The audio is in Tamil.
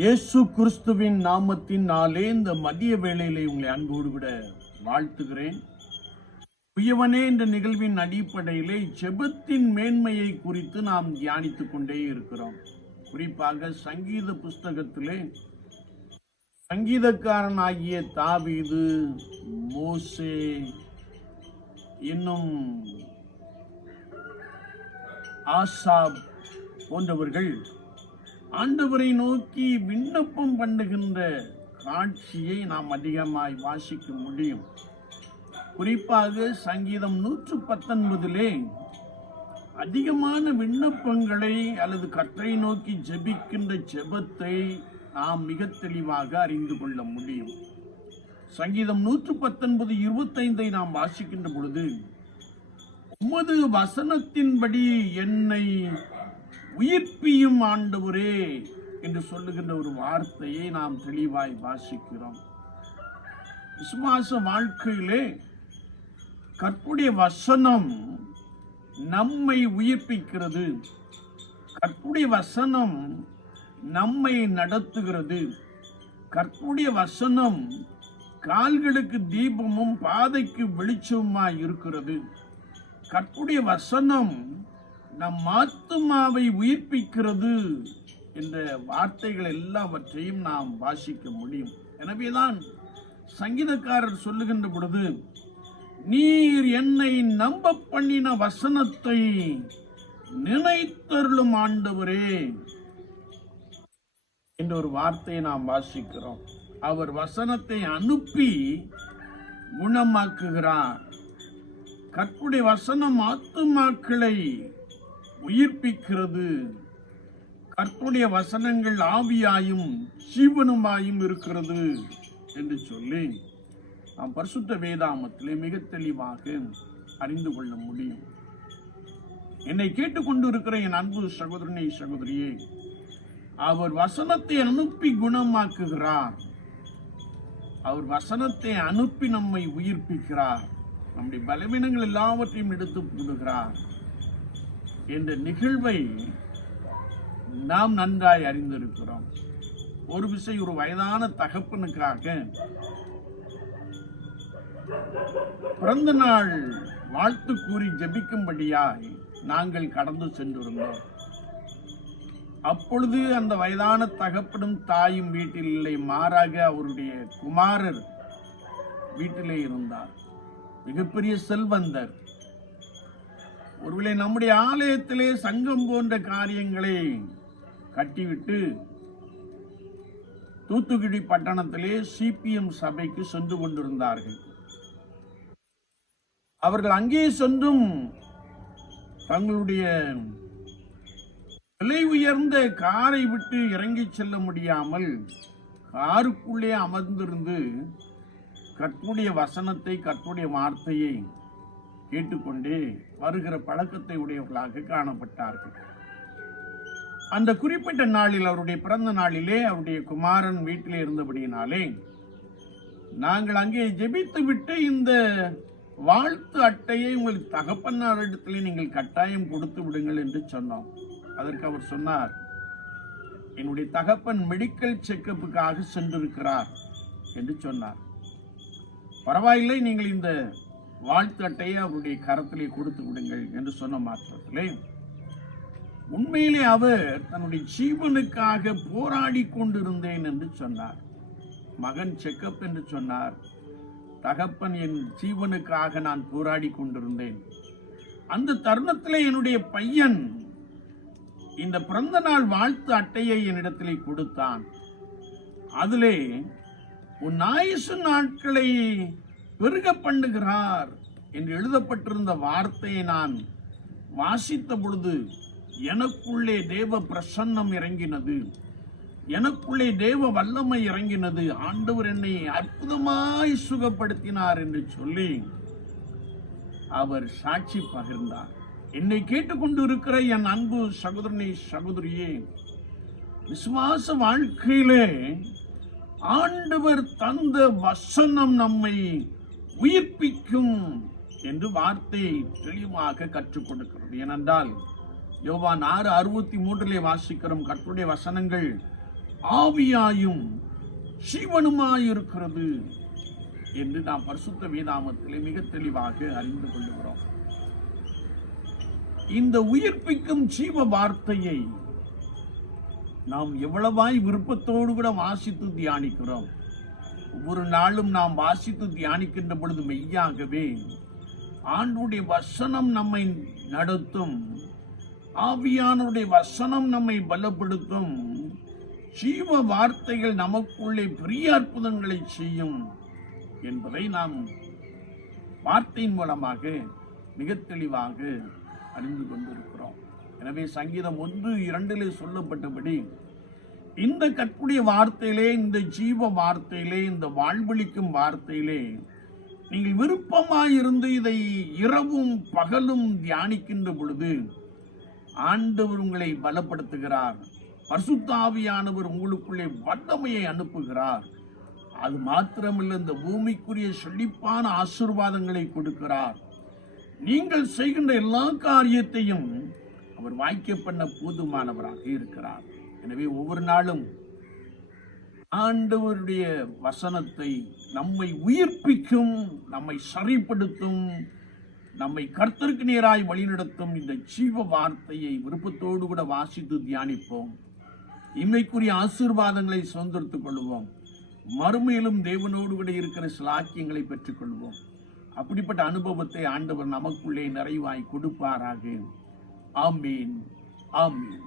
இயேசு கிறிஸ்துவின் நாமத்தின் நாளே இந்த மதிய வேளையிலே உங்களை அன்போடு விட வாழ்த்துகிறேன். உயவனே என்ற நிகழ்வின் அடிப்படையிலே ஜெபத்தின் மேன்மையை குறித்து நாம் தியானித்துக் கொண்டே இருக்கிறோம். குறிப்பாக சங்கீத புஸ்தகத்திலே சங்கீதக்காரனாகிய தாவீது மோசே இன்னும் ஆசாப் போன்றவர்கள் ஆண்டவரை நோக்கி விண்ணப்பம் பண்ணுகின்ற காட்சியை நாம் அதிகமாய் வாசிக்க முடியும். குறிப்பாக சங்கீதம் நூற்று பத்தொன்பதிலே அதிகமான விண்ணப்பங்களை அல்லது கற்றை நோக்கி ஜெபிக்கின்ற ஜெபத்தை நாம் மிக தெளிவாக அறிந்து கொள்ள முடியும். சங்கீதம் நூற்று பத்தொன்பது இருபத்தைந்தை நாம் வாசிக்கின்ற பொழுது உமது வசனத்தின்படி என்னை உயிர்ப்பியும் ஆண்டவரே என்று சொல்லுகின்ற ஒரு வார்த்தையை நாம் தெளிவாய் வாசிக்கிறோம். விசுவாச வாழ்க்கையிலே கற்புடைய வசனம் நம்மை உயிர்ப்பிக்கிறது. கற்புடைய வசனம் நம்மை நடத்துகிறது. கற்புடைய வசனம் கால்களுக்கு தீபமும் பாதைக்கு வெளிச்சமுமாய் இருக்கிறது. கற்புடைய வசனம் நம் ஆத்துமாவை உயிர்ப்பிக்கிறது என்ற வார்த்தைகள் எல்லாவற்றையும் நாம் வாசிக்க முடியும். எனவேதான் சங்கீதக்காரர் சொல்லுகின்ற பொழுது நீர் என்னை நம்ப பண்ணின வசனத்தை நினைத்தருளும் ஆண்டவரே என்ற ஒரு வார்த்தையை நாம் வாசிக்கிறோம். அவர் வசனத்தை அனுப்பி குணமாக்குகிறார். கற்புடைய வசனம் ஆத்துமாக்களை உயிர்ப்பிக்கிறது. கற்புடைய வசனங்கள் ஆவியாயும் ஜீவனுமாயும் இருக்கிறது என்று சொல்லி நாம் பரிசுத்த வேதாமத்திலே மிக தெளிவாக அறிந்து கொள்ள முடியும். என்னை கேட்டுக்கொண்டு இருக்கிற என் அன்பு சகோதரனை சகோதரியே அவர் வசனத்தை அனுப்பி குணமாக்குகிறார். அவர் வசனத்தை அனுப்பி நம்மை உயிர்ப்பிக்கிறார். நம்முடைய பலவீனங்கள் எல்லாவற்றையும் எடுத்து போடுகிறார் என்ற நிகழ்வை நாம் நன்றாய் அறிந்திருக்கிறோம். ஒரு விசை ஒரு வயதான தகப்பனுக்காக பிறந்த நாள் வாழ்த்து கூறி ஜெபிக்கும்படியாய் நாங்கள் கடந்து சென்றிருந்தோம். அப்பொழுது அந்த வயதான தகப்பனும் தாயும் வீட்டில் இல்லை. மாறாக அவருடைய குமாரர் வீட்டிலே இருந்தார். மிகப்பெரிய செல்வந்தர். ஒருவேளை நம்முடைய ஆலயத்திலே சங்கம் போன்ற காரியங்களை கட்டிவிட்டு தூத்துக்குடி பட்டணத்திலே சிபிஎம் சபைக்கு சென்று கொண்டிருந்தார்கள். அவர்கள் அங்கே சென்றும் தங்களுடைய விலை உயர்ந்த காரை விட்டு இறங்கி செல்ல முடியாமல் காருக்குள்ளே அமர்ந்திருந்து கற்புடைய வசனத்தை கற்புடைய வார்த்தையை கேட்டுக்கொண்டே வருகிற பழக்கத்தை உடையவர்களாக காணப்பட்டார்கள். அந்த குறிப்பிட்ட நாளில் அவருடைய பிறந்த நாளிலே அவருடைய குமாரன் வீட்டில் இருந்தபடியினாலே நாங்கள் அங்கே ஜெபித்து விட்டு இந்த வாழ்த்து அட்டையை உங்கள் தகப்பனாரிடத்திலே நீங்கள் கட்டாயம் கொடுத்து விடுங்கள் என்று சொன்னோம். அதற்கு அவர் சொன்னார் என்னுடைய தகப்பன் மெடிக்கல் செக்கப்புக்காக சென்றிருக்கிறார் என்று சொன்னார். பரவாயில்லை நீங்கள் இந்த வாழ்த்து அட்டையை அவருடைய கரத்திலே கொடுத்து விடுங்கள் என்று சொன்ன மாத்திரத்திலே உண்மையிலே அவர் தன்னுடைய ஜீவனுக்காக போராடி கொண்டிருந்தேன் என்று சொன்னார். மகன் செக்கப் என்று சொன்னார். தகப்பன் என் ஜீவனுக்காக நான் போராடி கொண்டிருந்தேன். அந்த தருணத்திலே என்னுடைய பையன் இந்த பிறந்த நாள் வாழ்த்து அட்டையை என்னிடத்திலே கொடுத்தான். அதிலே உன் ஆயுசு நாட்களை பெருக பண்ணுகிறார் என்று எழுதப்பட்டிருந்த வார்த்தையை நான் வாசித்த பொழுது எனக்குள்ளே தேவ பிரசன்னம் இறங்கினது. எனக்குள்ளே தேவ வல்லமை இறங்கினது. ஆண்டவர் என்னை அற்புதமாய் சுகப்படுத்தினார் என்று சொல்லி அவர் சாட்சி பகிர்ந்தார். என்னை கேட்டுக்கொண்டு இருக்கிற என் அன்பு சகோதரனை சகோதரியே விசுவாச வாழ்க்கையிலே ஆண்டவர் தந்த வசனம் நம்மை உயிர்ப்பிக்கும் என்று வார்த்தை தெளிவாக கற்றுக் கொடுக்கிறது. ஏனென்றால் யோவான் ஆறு அறுபத்தி மூன்றிலே வாசிக்கிறோம் கற்றுடைய வசனங்கள் ஆவியாயும் ஜீவனுமாயிருக்கிறது என்று நாம் பரிசுத்த வேதாமத்திலே மிக தெளிவாக அறிந்து கொள்ளுகிறோம். இந்த உயிர்ப்பிக்கும் ஜீவ வார்த்தையை நாம் எவ்வளவாய் விருப்பத்தோடு கூட வாசித்து தியானிக்கிறோம். ஒவ்வொரு நாளும் நாம் வாசித்து தியானிக்கின்ற பொழுது மெய்யாகவே ஆண்டுடைய வசனம் நம்மை நடத்தும் ஆவியானுடைய வசனம் நம்மை பலப்படுத்தும் ஜீவ வார்த்தைகள் நமக்குள்ளே பெரிய அற்புதங்களை செய்யும் என்பதை நாம் வார்த்தையின் மூலமாக மிக தெளிவாக அறிந்து கொண்டிருக்கிறோம். எனவே சங்கீதம் ஒன்று இரண்டிலே சொல்லப்பட்டபடி இந்த கற்புடைய வார்த்தையிலே இந்த ஜீவ வார்த்தையிலே இந்த வாழ்வழிக்கும் வார்த்தையிலே நீங்கள் விருப்பமாயிருந்து இதை இரவும் பகலும் தியானிக்கின்ற பொழுது ஆண்டவர் உங்களை பலப்படுத்துகிறார். பசுத்தாவியானவர் உங்களுக்குள்ளே வல்லமையை அனுப்புகிறார். அது மாத்திரமல்ல இந்த பூமிக்குரிய செழிப்பான ஆசீர்வாதங்களை கொடுக்கிறார். நீங்கள் செய்கின்ற எல்லா காரியத்தையும் அவர் வாய்க்க பண்ண போதுமானவராக இருக்கிறார். எனவே ஒவ்வொரு நாளும் ஆண்டவருடைய வசனத்தை நம்மை உயிர்ப்பிக்கும் நம்மை சரிப்படுத்தும் நம்மை கர்த்தருக்கு நேராய் வழிநடத்தும் இந்த ஜீவ வார்த்தையை விருப்பத்தோடு கூட வாசித்து தியானிப்போம். இம்மைக்குரிய ஆசீர்வாதங்களை சுதந்திரத்துக் கொள்வோம். மறுமையிலும் தேவனோடு கூட இருக்கிற சிலாக்கியங்களை பெற்றுக் கொள்வோம் அப்படிப்பட்ட அனுபவத்தை ஆண்டவர் நமக்குள்ளே நிறைவாய் கொடுப்பாராக. ஆமீன். ஆமீன்.